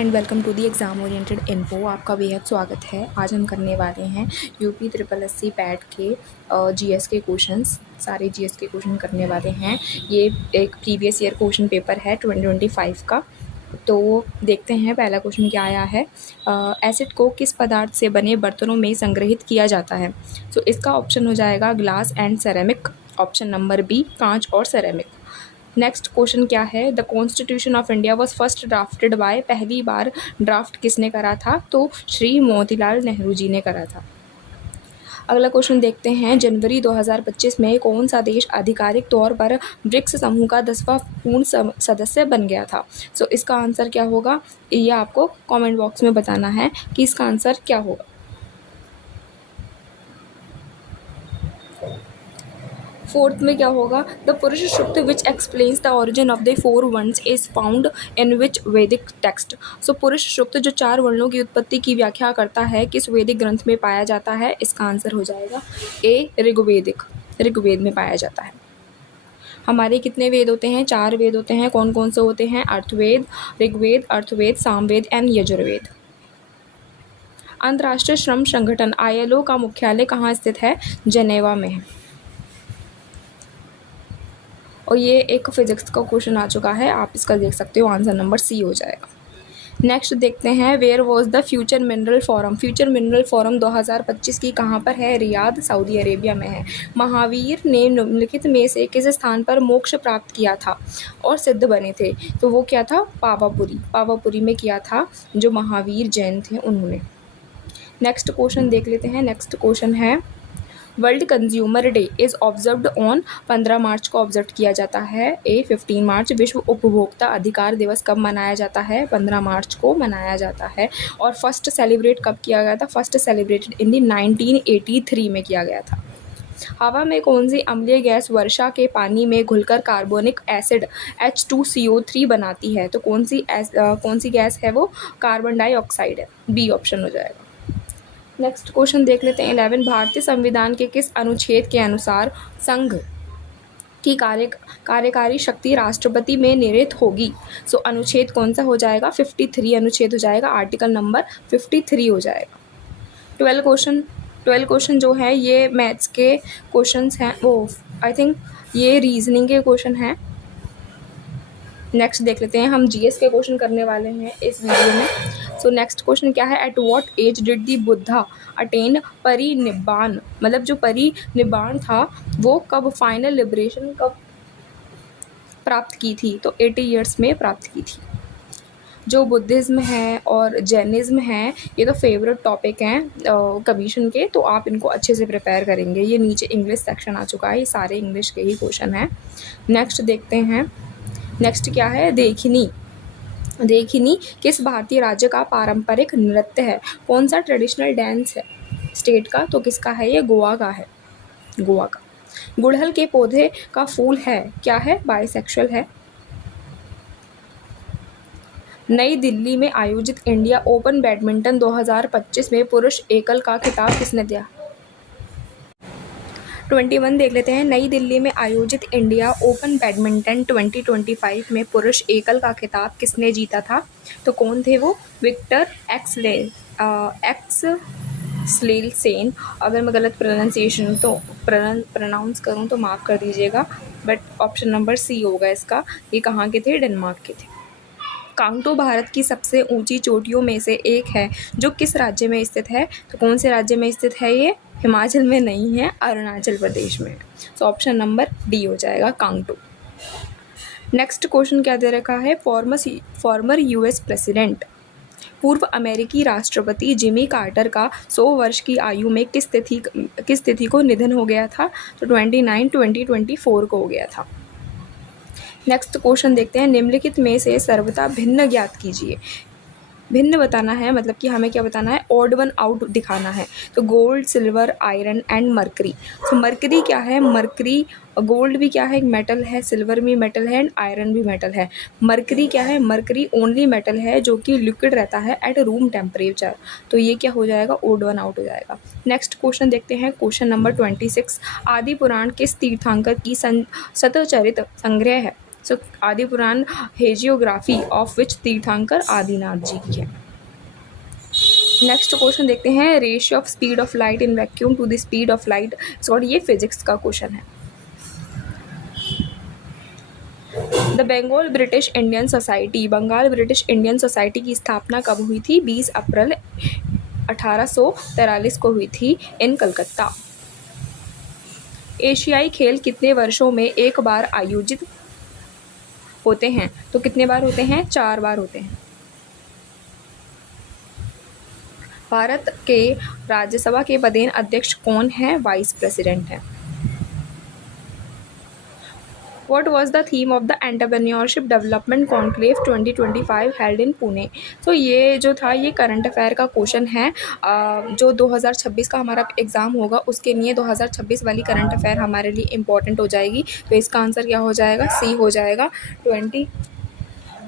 And welcome to the exam oriented info. आपका बेहद स्वागत है। आज हम करने वाले हैं UP triple S C PET के जीएस के क्वेश्चंस। सारे जीएस के क्वेश्चन करने वाले हैं। ये एक प्रीवियस ईयर क्वेश्चन पेपर है 2025 का। तो देखते हैं पहला क्वेश्चन क्या आया है। एसिड को किस पदार्थ से बने बर्तनों में संग्रहित किया जाता है? तो इसका ऑप्शन हो जाएगा glass and ceramic. Option number B कांच और सेरेमिक। नेक्स्ट क्वेश्चन क्या है, the constitution of India was first drafted by, पहली बार ड्राफ्ट किसने करा था? तो श्री मोतीलाल नेहरू जी ने करा था। अगला क्वेश्चन देखते हैं, जनवरी 2025 में कौन सा देश आधिकारिक तौर पर ब्रिक्स समूह का 10वां पूर्ण सदस्य बन गया था? सो इसका आंसर क्या होगा, ये आपको कमेंट बॉक्स में बताना है कि इसका आंसर क्या होगा। फोर्थ में क्या होगा, the Purusha Sukta which explains the origin of the 4 words is found in which Vedic text? सो पुरुष सूक्त जो 4 वर्णों की उत्पत्ति की व्याख्या करता है किस वैदिक ग्रंथ में पाया जाता है? इसका आंसर हो जाएगा ए ऋग्वेद में पाया जाता है। हमारे कितने वेद होते हैं? 4 वेद होते हैं। कौन कौन से होते हैं? अर्थवेद, ऋग्वेद, अर्थवेद, सामवेद एंड यजुर्वेद। अंतर्राष्ट्रीय श्रम संगठन ILO का मुख्यालय कहाँ स्थित है? जेनेवा में है। और ये एक फिजिक्स का क्वेश्चन आ चुका है, आप इसका देख सकते हो, आंसर नंबर सी हो जाएगा। नेक्स्ट देखते हैं, where was the future mineral forum? Future mineral forum 2025 की कहाँ पर है? रियाद, सऊदी अरेबिया में है। महावीर ने निम्नलिखित में से किस स्थान पर मोक्ष प्राप्त किया था और सिद्ध बने थे? तो वो क्या था? पावापुरी में किया था, जो महावीर जैन थे उन्होंने। नेक्स्ट क्वेश्चन देख लेते हैं। नेक्स्ट क्वेश्चन है, world consumer day is observed on 15 मार्च को ऑब्जर्व किया जाता है। 15 मार्च। विश्व उपभोक्ता अधिकार दिवस कब मनाया जाता है? 15 मार्च को मनाया जाता है। और फर्स्ट सेलिब्रेट कब किया गया था? फर्स्ट सेलिब्रेटेड इन दी 1983 में किया गया था। हवा में कौन सी अम्लीय गैस वर्षा के पानी में घुलकर कार्बोनिक एसिड H2CO3 बनाती है? तो कौन सी गैस है वो? कार्बन डाइऑक्साइड है। बी ऑप्शन हो जाएगा। नेक्स्ट क्वेश्चन देख लेते हैं। 11 भारतीय संविधान के किस अनुच्छेद के अनुसार संघ की कार्यकारी शक्ति राष्ट्रपति में निहित होगी? सो अनुच्छेद कौन सा हो जाएगा? 53 अनुच्छेद हो जाएगा। आर्टिकल नंबर 53 हो जाएगा। 12 क्वेश्चन जो है ये मैथ्स के क्वेश्चंस हैं, वो आई थिंक ये रीजनिंग के क्वेश्चन हैं। नेक्स्ट देख लेते हैं, हम जीएस के क्वेश्चन करने वाले हैं इस वीडियो में। सो नेक्स्ट क्वेश्चन क्या है, at what age did the Buddha attain parinibbana? मतलब जो परिनिब्बाण था वो कब, फाइनल लिबरेशन कब प्राप्त की थी? तो 80 ईयर्स में प्राप्त की थी। जो बुद्धिज़्म है और जैनिज़्म है ये तो फेवरेट टॉपिक हैं कमीशन के, तो आप इनको अच्छे से प्रिपेयर करेंगे। ये नीचे इंग्लिश सेक्शन आ चुका है, ये सारे इंग्लिश के ही क्वेश्चन हैं। नेक्स्ट देखते हैं। नेक्स्ट क्या है, देखिनी किस भारतीय राज्य का पारंपरिक नृत्य है? कौन सा ट्रेडिशनल डांस है स्टेट का? तो किसका है ये? गोवा का है, गोवा का। गुड़हल के पौधे का फूल है क्या है? बाइसेक्सुअल है। नई दिल्ली में आयोजित इंडिया ओपन बैडमिंटन 2025 में पुरुष एकल का खिताब किसने दिया? 21 देख लेते हैं। नई दिल्ली में आयोजित इंडिया ओपन बैडमिंटन 2025 में पुरुष एकल का खिताब किसने जीता था? तो कौन थे वो? विक्टर एक्सलेलसेन। अगर मैं गलत प्रोनाउंसिएशन तो प्रोनाउंस करूँ तो माफ़ कर दीजिएगा, बट ऑप्शन नंबर सी होगा इसका। ये कहाँ के थे? डेनमार्क के थे। कांगटो भारत की सबसे ऊंची चोटियों में से एक है जो किस राज्य में स्थित है? तो कौन से राज्य में स्थित है ये? हिमाचल में नहीं है, अरुणाचल प्रदेश में। तो ऑप्शन नंबर डी हो जाएगा, कांगटो। नेक्स्ट क्वेश्चन क्या दे रखा है, फॉर्मर US प्रेसिडेंट पूर्व अमेरिकी राष्ट्रपति जिमी कार्टर का 100 वर्ष की आयु में किस तिथि को निधन हो गया था? तो 29/20/24 को हो गया था। नेक्स्ट क्वेश्चन देखते हैं, निम्नलिखित में से सर्वथा भिन्न ज्ञात कीजिए। भिन्न बताना है, मतलब कि हमें क्या बताना है? ऑड वन आउट दिखाना है। तो gold, silver, iron and mercury. तो मरकरी क्या है? मरकरी, गोल्ड भी क्या है? एक मेटल है, सिल्वर भी मेटल है एंड आयरन भी मेटल है। मरकरी क्या है? मरकरी ओनली मेटल है जो कि लिक्विड रहता है एट रूम टेम्परेचर। तो ये क्या हो जाएगा? ऑड वन आउट हो जाएगा। नेक्स्ट क्वेश्चन देखते हैं, क्वेश्चन नंबर 26। आदि पुराण किस तीर्थंकर की सतचरित संग्रह है? सो आदि पुराण हेजियोग्राफी ऑफ विच तीर्थंकर आदिनाथ जी की है। नेक्स्ट क्वेश्चन देखते हैं, ratio of speed of light in vacuum to the speed of light. Sorry, ये फिजिक्स का क्वेश्चन है। The Bengal British Indian society, Bengal British Indian society की स्थापना कब हुई थी? 20 अप्रैल 1843 को हुई थी इन कलकत्ता। एशियाई खेल कितने वर्षों में एक बार आयोजित होते हैं? तो कितने बार होते हैं? 4 बार होते हैं। भारत के राज्यसभा के पदेन अध्यक्ष कौन है? वाइस प्रेसिडेंट है। What was the theme of the Entrepreneurship Development Conclave 2025 held in Pune? तो ये जो था ये करंट अफेयर का क्वेश्चन है। जो 2026 का हमारा एग्ज़ाम होगा उसके लिए 2026 वाली करंट अफेयर हमारे लिए इम्पॉर्टेंट हो जाएगी। तो इसका आंसर क्या हो जाएगा? सी हो जाएगा। 20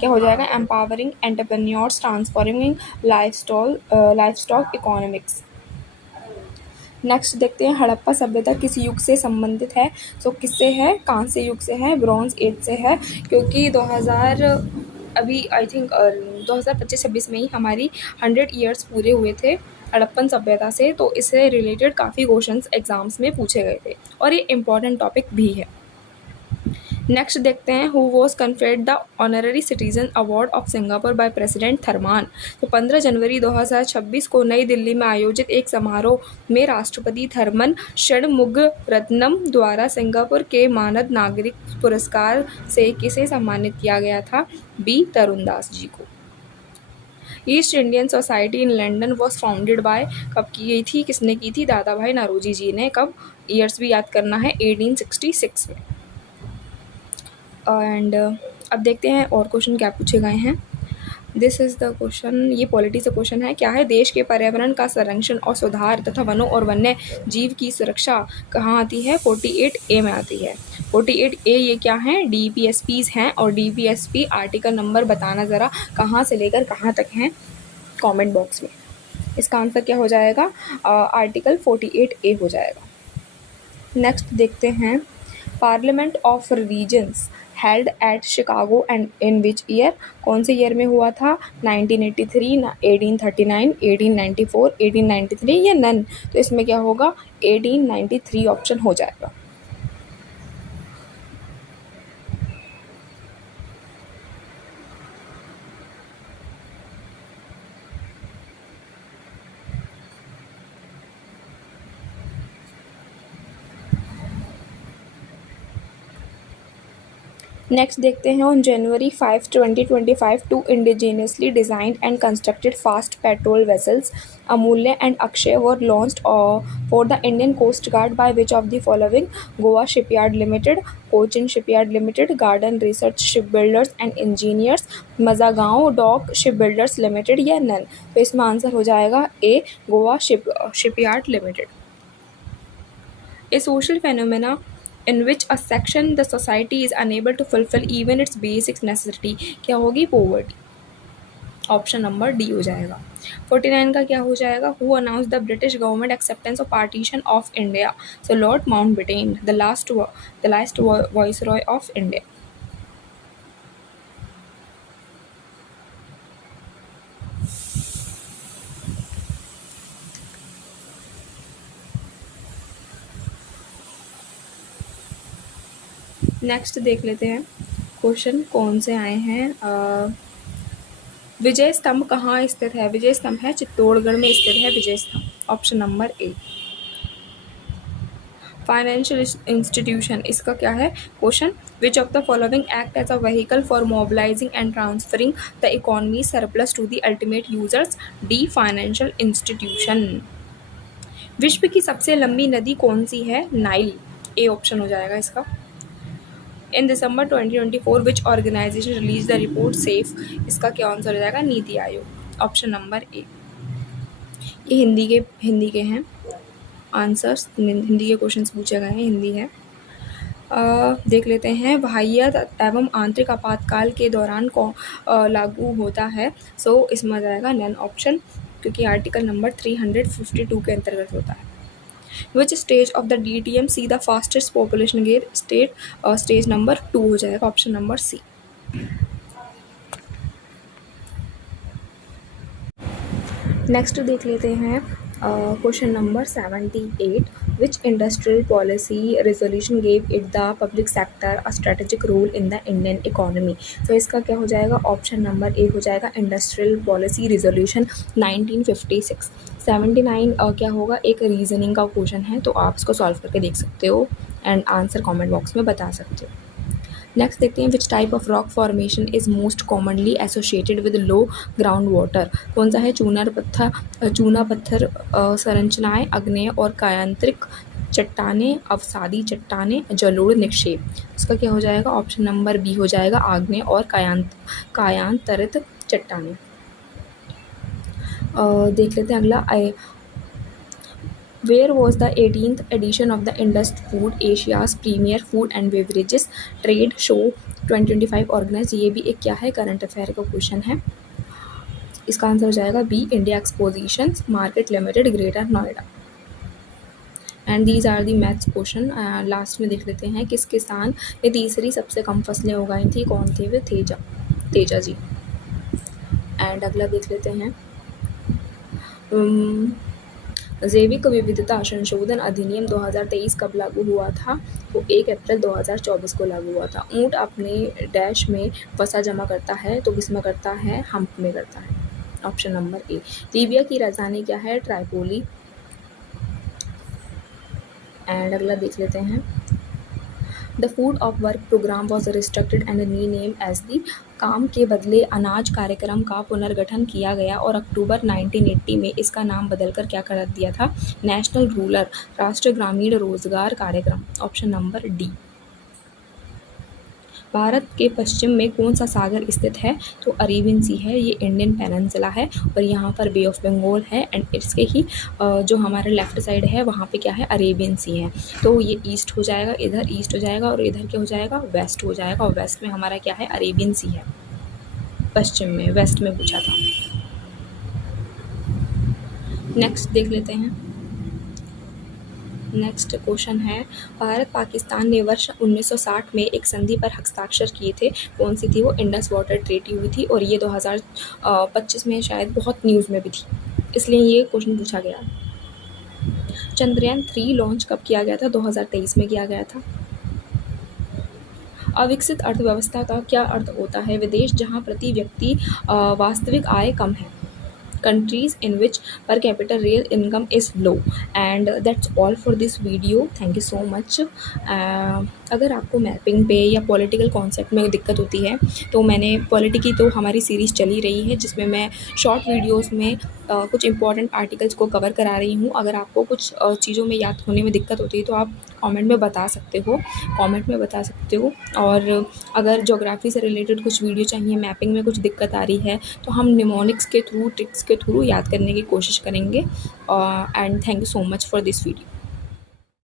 क्या हो जाएगा? Empowering entrepreneurs transforming livestock economics. Next देखते हैं, हड़प्पा सभ्यता किस युग से संबंधित है? सो किससे है? कांस्य युग से है, ब्रॉन्ज एज से है, क्योंकि 2000 अभी आई थिंक 2025-26 में ही हमारी 100 ईयर्स पूरे हुए थे हड़प्पन सभ्यता से, तो इससे रिलेटेड काफ़ी क्वेश्चंस एग्जाम्स में पूछे गए थे और ये इम्पॉर्टेंट टॉपिक भी है। नेक्स्ट देखते हैं, who was conferred the honorary citizen award of Singapore by President Tharman. तो 15 जनवरी 2026 को नई दिल्ली में आयोजित एक समारोह में राष्ट्रपति थर्मन षणमुगरत्नम द्वारा सिंगापुर के मानद नागरिक पुरस्कार से किसे सम्मानित किया गया था? बी तरुणदास जी को। East Indian society in London was founded by, कब की गई थी? किसने की थी? दादा भाई नौरोजी जी ने। कब? ईयर्स भी याद करना है, 1866 में। एंड अब देखते हैं और क्वेश्चन क्या पूछे गए हैं। दिस इज़ द क्वेश्चन, ये पॉलिटी से क्वेश्चन है। क्या है? देश के पर्यावरण का संरक्षण और सुधार तथा वनों और वन्य जीव की सुरक्षा कहाँ आती है? 48A में आती है। 48A ये क्या है? DPSPs हैं, और DPSP आर्टिकल नंबर बताना ज़रा कहाँ से लेकर कहाँ तक हैं कमेंट बॉक्स में। इसका आंसर क्या हो जाएगा? आर्टिकल 48A हो जाएगा। नेक्स्ट देखते हैं, parliament of religions held at Chicago and in which year? कौन से ईयर में हुआ था? 1983, 1839, 1894, 1893 या नन? तो इसमें क्या होगा? 1893 ऑप्शन हो जाएगा। नेक्स्ट देखते हैं, on January 5, 2025 two indigenously designed and constructed fast patrol vessels Amulya and Akshay were launched for the Indian Coast Guard by which of the following? Goa shipyard limited, Cochin shipyard limited, garden research ship builders and engineers, Mazagaon dock ship builders limited या none? तो इसमें answer हो जाएगा A, Goa shipyard limited. A social phenomena in which a section the society is unable to fulfill even its basic necessity, क्या होगी? poverty। Option number D हो जाएगा। 49 का क्या हो जाएगा? Who announce the British government acceptance of partition of India? So Lord Mountbatten, the last viceroy of India. Next देख लेते हैं क्वेश्चन कौन से आए हैं। विजय स्तंभ कहाँ स्थित है? विजय स्तंभ है चित्तौड़गढ़ में स्थित है Vijay Stambh. Option number A. Financial institution, इसका क्या है question? Which of the following act as a vehicle for mobilising and transferring the economy surplus to the ultimate users? D financial institution. विश्व की सबसे लंबी नदी कौन सी है? नाइल। ए ऑप्शन हो जाएगा इसका। In December 2024 which organisation release the report safe? इसका क्या आंसर हो जाएगा? NITI Aayog. Option number A. ये हिंदी के हैं आंसर्स, हिंदी के क्वेश्चंस पूछे गए हैं, हिंदी है। देख लेते हैं, बाह्य एवं आंतरिक आपातकाल के दौरान कौन लागू होता है? सो इसमें आ जाएगा नन ऑप्शन, क्योंकि आर्टिकल नंबर 352 के अंतर्गत होता है। Which stage of the DTM see the fastest population get state, stage number 2 हो जाएगा ऑप्शन नंबर सी। नेक्स्ट देख लेते हैं question number 78, which industrial policy resolution gave it the public sector a strategic role in the Indian economy. तो इसका क्या हो जाएगा, ऑप्शन नंबर ए हो जाएगा इंडस्ट्रियल पॉलिसी रेजोल्यूशन 1956। 79 क्या होगा, एक रीजनिंग का क्वेश्चन है, तो आप इसको सॉल्व करके देख सकते हो एंड आंसर कॉमेंट बॉक्स में बता सकते हो। नेक्स्ट देखते हैं which type of rock formation is most commonly associated with low ground water. कौन सा है, चूना पत्थर संरचनाएं, आग्नेय और कायांतरिक चट्टानें, अवसादी चट्टानें, जलोढ़ निक्षेप। इसका क्या हो जाएगा, ऑप्शन नंबर बी हो जाएगा आग्नेय और कायांतरित चट्टानें। देख लेते हैं अगला, Where was the 18th edition of the Indus Food Asia's premier food and beverages trade show 2025 organized? ये भी एक क्या है, करंट अफेयर का क्वेश्चन है। इसका आंसर हो जाएगा B, India expositions market limited, greater Noida. And these are the maths question. Last में देख लेते हैं किस किसान ने तीसरी सबसे कम फसलें उगाई थी, कौन थे वे, तेजा जी। एंड अगला देख लेते हैं जैविक विविधता संशोधन अधिनियम 2023 कब लागू हुआ था, तो 1 अप्रैल 2024 को लागू हुआ था। ऊँट अपने डैश में वसा जमा करता है, तो किस में करता है, हम्प में करता है, ऑप्शन नंबर ए। लीबिया की राजधानी क्या है, ट्राइपोली। एंड अगला देख लेते हैं the food of work programme was restructured and rename as the, काम के बदले अनाज कार्यक्रम का पुनर्गठन किया गया और अक्टूबर 1980 में इसका नाम बदलकर क्या कर दिया था, नेशनल रूरल, राष्ट्रीय ग्रामीण रोजगार कार्यक्रम, ऑप्शन नंबर डी। भारत के पश्चिम में कौन सा सागर स्थित है, तो अरेबियन सी है, ये इंडियन पेनिनसुला है और यहाँ पर बे ऑफ बंगाल है एंड इसके ही जो हमारा लेफ्ट साइड है वहाँ पे क्या है, अरेबियन सी है। तो ये ईस्ट हो जाएगा, इधर ईस्ट हो जाएगा और इधर क्या हो जाएगा, वेस्ट हो जाएगा, और वेस्ट में हमारा क्या है, अरेबियन सी है। पश्चिम में, वेस्ट में पूछा था। नेक्स्ट देख लेते हैं, नेक्स्ट क्वेश्चन है भारत पाकिस्तान ने वर्ष 1960 में एक संधि पर हस्ताक्षर किए थे, कौन सी थी वो, इंडस वाटर ट्रीटी हुई थी और ये 2025 में शायद बहुत न्यूज़ में भी थी, इसलिए ये क्वेश्चन पूछा गया। चंद्रयान 3 लॉन्च कब किया गया था, 2023 में किया गया था। अविकसित अर्थव्यवस्था का क्या अर्थ होता है, विदेश जहां प्रति व्यक्ति वास्तविक आय कम है, countries in which per capita real income is low। and that's all for this video, thank you so much। अगर आपको मैपिंग पे या पॉलिटिकल कॉन्सेप्ट में दिक्कत होती है तो मैंने पॉलिटी की तो हमारी सीरीज़ चली रही है जिसमें मैं शॉर्ट वीडियोस में कुछ इंपॉर्टेंट आर्टिकल्स को कवर करा रही हूँ। अगर आपको कुछ चीज़ों में याद होने में दिक्कत होती है तो आप कमेंट में बता सकते हो। और अगर ज्योग्राफी से रिलेटेड कुछ वीडियो चाहिए, मैपिंग में कुछ दिक्कत आ रही है तो हम निमोनिक्स के थ्रू, ट्रिक्स के थ्रू याद करने की कोशिश करेंगे। And thank you so much for this video.